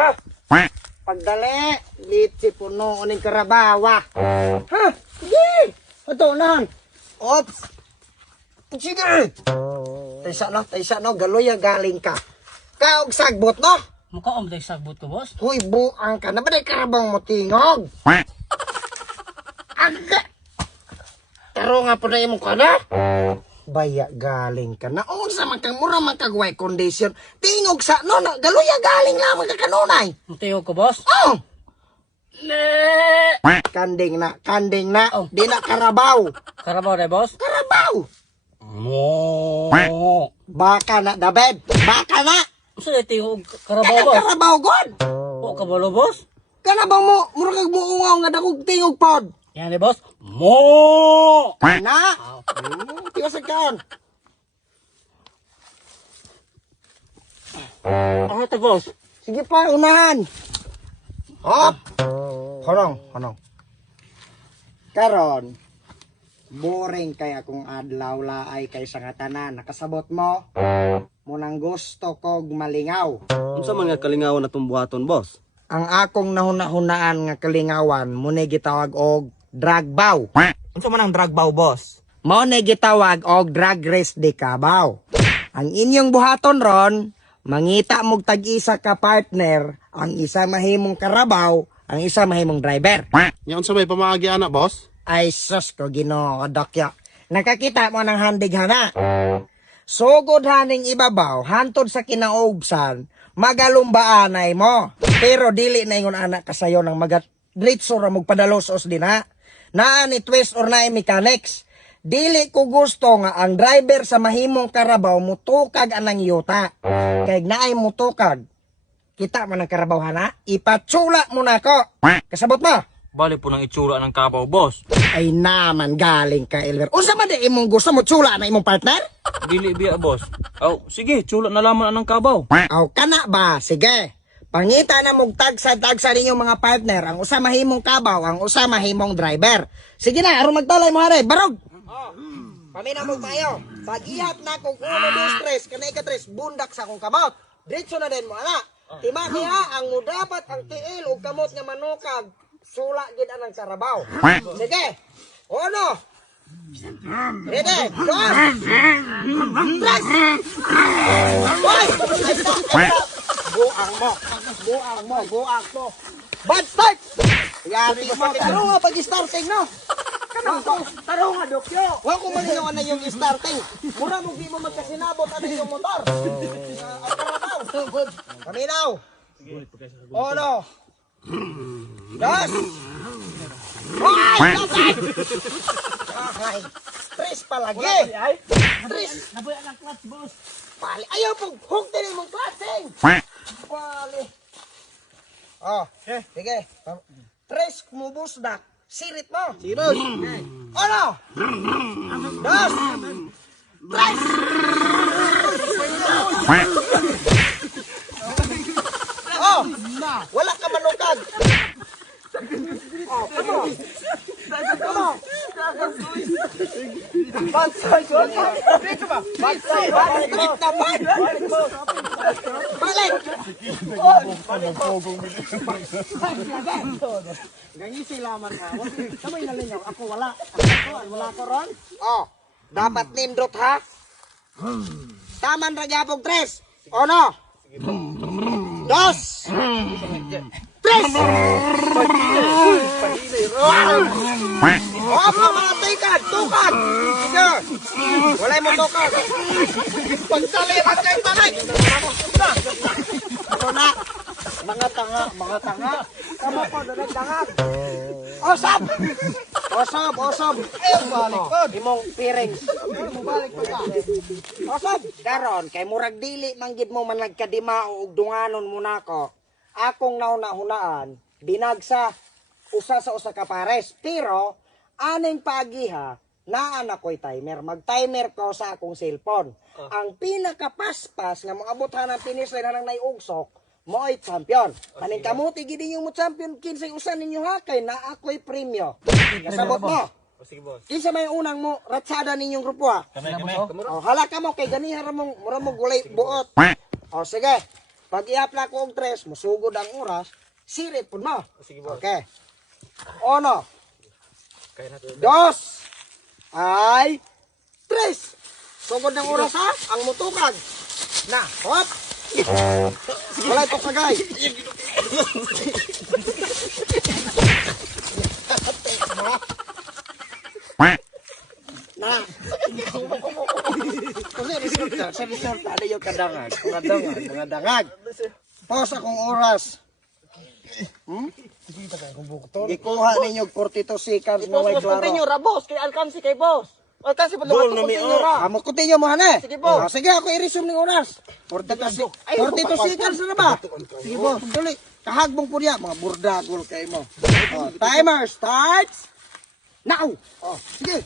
Ha? Pagdali, litsi puno uning karabawa. Ha? Sige! Ito nahan. Ops! Sige! Taysa no, galoy galing ka. Kaog sagbot no? Mukha om day sagbot ko, boss. Huy, buang ka na ba day karabang mo tingog? Aga! Taro nga po na imong ka na? Baya galing ka na. O, sa magkamura magkagway condition. Tingog sa, no, galoy galing lang magkakanunay. Mutiyo ko, boss. Oh! Le! Kanding na. Oh. Di na karabaw. Karabaw day, boss. Karabaw! Mo. Baka na, David. Baka na. Sa day tingog karabaw, Kaya boss. karabaw, God. O kabalo, boss. Karabaw mo, mura kag muungaw nga dakog tingog pod. Yan day, boss. Mo. Na. Tiwasag kaan. Ano to, boss? Sige pa, unahan. Hop. Honong. Karon, boring kaya kung adlaw laay kay sa nga tanan. Nakasabot mo? Munang gusto kog malingaw. Unsa man nga kalingawan atong buhaton, boss? Ang akong nahuna-hunaan nga kalingawan, muna gitawag og dragbaw. Unsa man ang dragbaw, boss? Mao na gitawag og drag race de Cavao. Ang inyong buhaton ron, mangita mog tag-isa ka partner, ang isa mahimong karabaw, ang isa mahimong driver. Nya unsa may pamaagi ana, boss? Ay sus ko Ginoo, dokya. Nakakita mo ng handig hana. Sugod haning ibabaw, hantod sa kinaubsan, magalumbaanay mo. Pero dili na ingon anak kasayo ng magat diretso ra mog padalosos din ha. Naa ni twist or naay mechanics. Dili ko gusto nga ang driver sa mahimong karabaw mutukag anang yuta. Kay naay mutukag. Kita man ang karabaw hana, ipatsula mo na ko. Kasabot mo? Bali po nang itsura ng kabaw, boss. Ay naman galing ka Elmer. Unsa man di imong gusto mo tsula na imong partner? Dili biya, boss. Aw, sige, tsula na lamang anang kabaw. Aw kana ba? Sige. Pangita na mong tagsa ninyong mga partner. Ang usa mahimong kabaw, ang usa mahimong driver. Sige na, aron magtalay mo hare. Barog! Paminaw mo tayo. Pag-ihap na kung 1, 2, 3, kanay ka 3, bundak sa akong kamot. Diretso na din mo, ana. Tima niya, ang mudapat, ang tiil, o kamot nga manukag, sula gid anang karabaw. Sige. Uno. Ready? Dos. Tres. Hoy! Buang mo. Bad start! Yati mo. Taro nga pag-starting, no? Taro nga, Dokyo. Huwag ko malinawan na yung starting. Mura mo di mo magkasinabot ano yung motor. Ang karabaw. Paminaw. Uno. Dos. Hoy! Ay! Tres palagi! Tres! Nabuyan ang clutch, boss. Pali! Ayaw pong hook din mong klaseng! Pali! Oh, sige. Tres, kumubusdak. Sirit mo. Sirit. Ano? Dos. Tres. Oh, wala ka manukag. Oh, come on. Come on. Bansay, bansay, balik naman. Balik. Ganyan sila man ha. Sabay na linyaw. Ako wala. Wala ko ron. Oh, dapat nindot ha. Taman ra gyapon tres. Ono? Dos. Tres. Apa mga tikad? Tukad. Sige. Walay mo tukad. Pagtali, pagtali. Ako na. Mga tanga. Kama po, dangag. Osab! Osab! Balikod! Imong piring. Balik pa ka. Osab! Karon, kay murag dili, manggid mo man nagkadima o dunganon mo na ko. Akong nauna-hunaan, binagsa usa sa usa ka pares. Pero, aning pagiha, naan ako'y timer. Mag-timer ko sa akong cellphone. Ang pinakapaspas nga moabot ng finish line hanang naiugsok, mo ay champion. Kaning kamuti gid yung mo champion kinsay usan ninyo ha kay na ako'y premyo. Kasabot mo. Sige, boss. Kinsa may unang mo ratsada ninyong grupo ha. Kami. Oh, hala ka mo kay ganiha ra mong mura mo gulay buot. Oh sige. Pag i-apply ko og 3, musugod ang oras, sirit po mo. Okay. Uno. Dos. Ay. 3. Sugod ng oras ha, ang mutukag. Na, hop. Wala ito kagay. Na. Kasi resulta, sa resulta, ano yung kadangag? Mga dangag. Pause akong oras. Ikuha ninyo 42 seconds na way klaro. Continue ra, boss. Kay alkansi kay boss. Alkansi pa Bol na mi, continue ra. Amo continue mo hane. Sige, boss. Sige ako i-resume ng oras. 42 seconds na ba? Sige boss, dali. Kahagbong po niya, mga burdagol kayo mo. Timer starts now. Sige.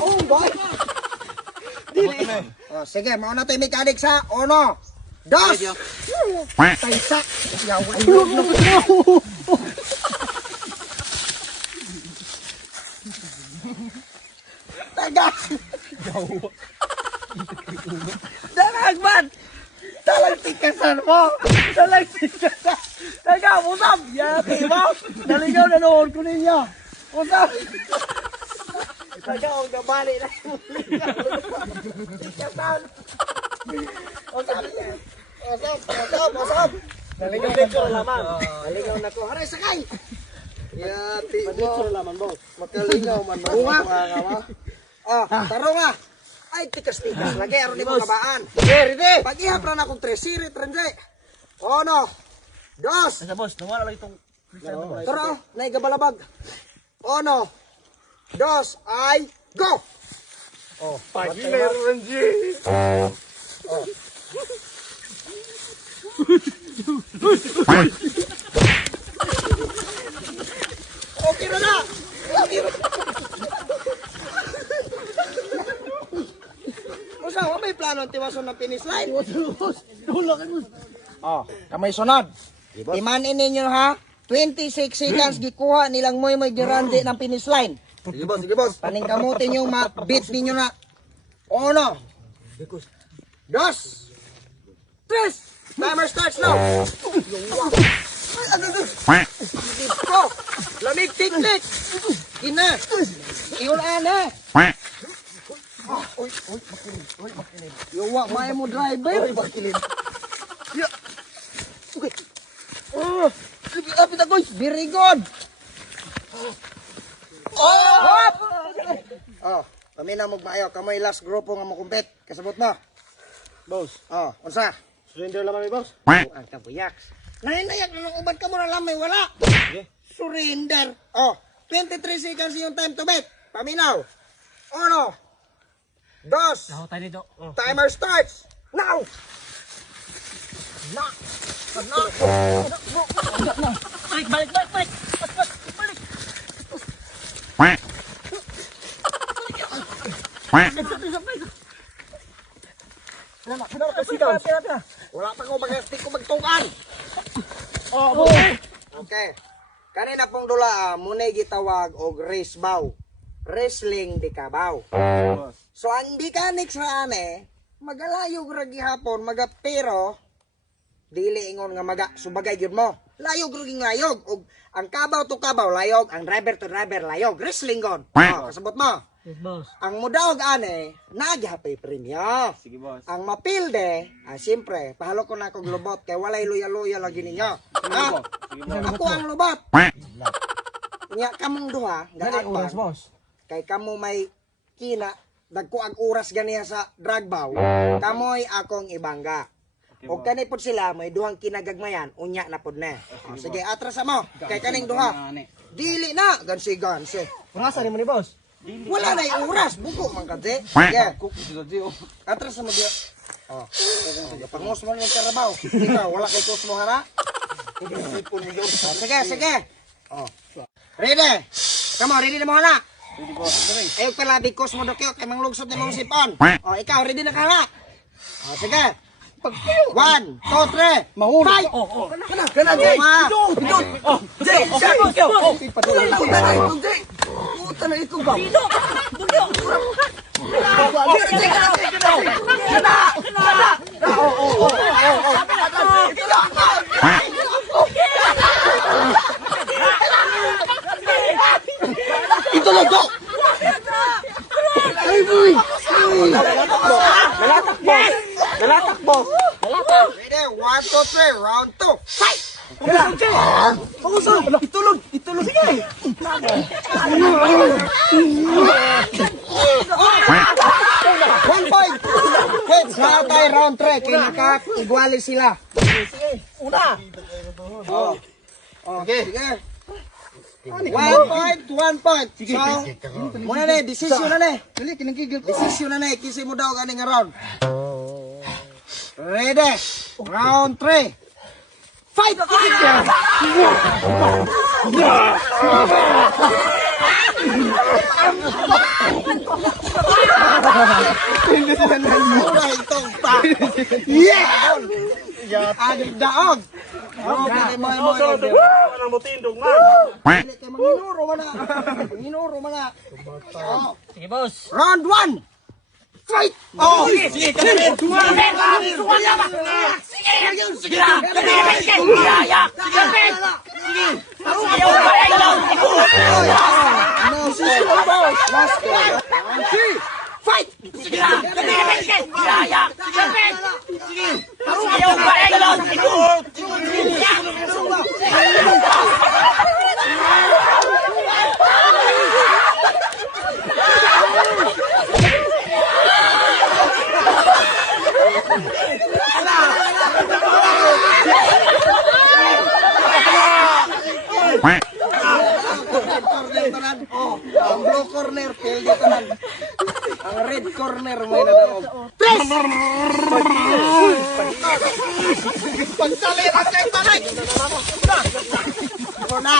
Oh boy. Dili. Sige, mauna tayo mechanics ha. Uno. Dos. Taysa. Yawa. Taga. Dalag man. Dalag tikasan mo. Dalag tikasan. Taga, usap. Yati mo. Naligaw na noon ko ninyo. Usap. Taga, huwag na bali na. Tikasan. Usap. Usap. Naligaw na ko laman. Naligaw na ko. Haray, sakay. Yati mo. Makalingaw man. Bunga. Taro nga. Ay, tikas-tikas. Lagi, aron ni mo kabaan. Ready? Pag-ihap na akong 3. Sirit, Renze. Uno. Dos. Sa boss, nawala lang itong Tara, naigabalabag. Uno. Dos. Ay, go! Pag-iler, Renji. Okay na na! Usa, may plano ang tiwason ng finish line. Kamay sunod. Imanin ninyo ha. 26 seconds gikuha nilang moy girande ng finish line. Sige, boss. Sige, boss. Paningkamutin yung ma-beat ninyo na. Uno. Dos. Tres. Timer starts now. Dito. Lamig tik-tik. Gina. Iulaan na. Yawa, may mo driver. Apit ako. Very good. Hop! Pamina mo maayo. Kamay last grupo nga makumpet. Kasabot mo. Boss. Unsa? Surrender lang kami, boss. Ang kabuyak. Nainayak na ng uban ka mo na lang may wala. Surrender. 23 seconds yung time to bet. Paminaw. Uno. Dos. Ako tayo dito. Timer starts. Now. Balik. Wala pa ko mag-stick ko magtukan. Okay. Kanina pong dula, munay gitawag og race bow. Wrestling di kabaw. So ang mechanics ra ane, magalayog ra gihapon, pero dili ingon nga maga subagay gyud mo. Layog ra ging layog og ang kabaw to kabaw layog, ang driver to driver layog. Wrestling gon. Kasabot mo. Yes, boss. Ang mudaog ane, nagyapay premyo. Sige, boss. Ang mapilde, siyempre, pahalo ko na kong lubot, kay walay luya-luya lagi ninyo. Ako ang lubot. Nya, kamong duha, gaagpang, kay kamo may kina, nagkuag oras ganiya sa dragbaw, kamoy akong ibangga. O kanay pod sila, may duhang kinagagmayan, unya na pod na. Sige, atrasa mo, kay kaning duha. Dili na, gansi-gansi. Pangasa ni mo ni boss. Wala na yung oras, buko man kadze. Sige. Atras mo dia. Pangos mo yung karabaw. Ikaw, wala kay kusmo hana? Sige. Ready? Come on, ready na mo hana? Ayaw pala, bigkos mo dokyo, kay manglugsot na mong sipon. Ikaw, ready na ka hana? Sige. 1, 2, 3, mahulog. 5! Kana, Jay! Jay! Puta na ito ba? Nalatak, boss. Ready? 1, 2, 3. Round 2. Fight! Itulog. Sige. 1 point. Heads, na tayo round 3. Kinaka, igwali sila. Una. Okay. Sige. 1 point, 1 point. So, muna na, desisyon na na. Desisyon na na, kisi mo daw ganing round. Ready? Round 3. Fight! Mura itong ta. Yeah! Adig daog. Walang mutindog man. Manginuro man na. Manginuro man na. Sige, boss. Round 1. Fight! Oh! Sige, sige. Last one. 3. Fight! Ang blue corner, field dito nan. Ang red corner, may nadaog. Tres! Pagsalit at kayo tanay! Una!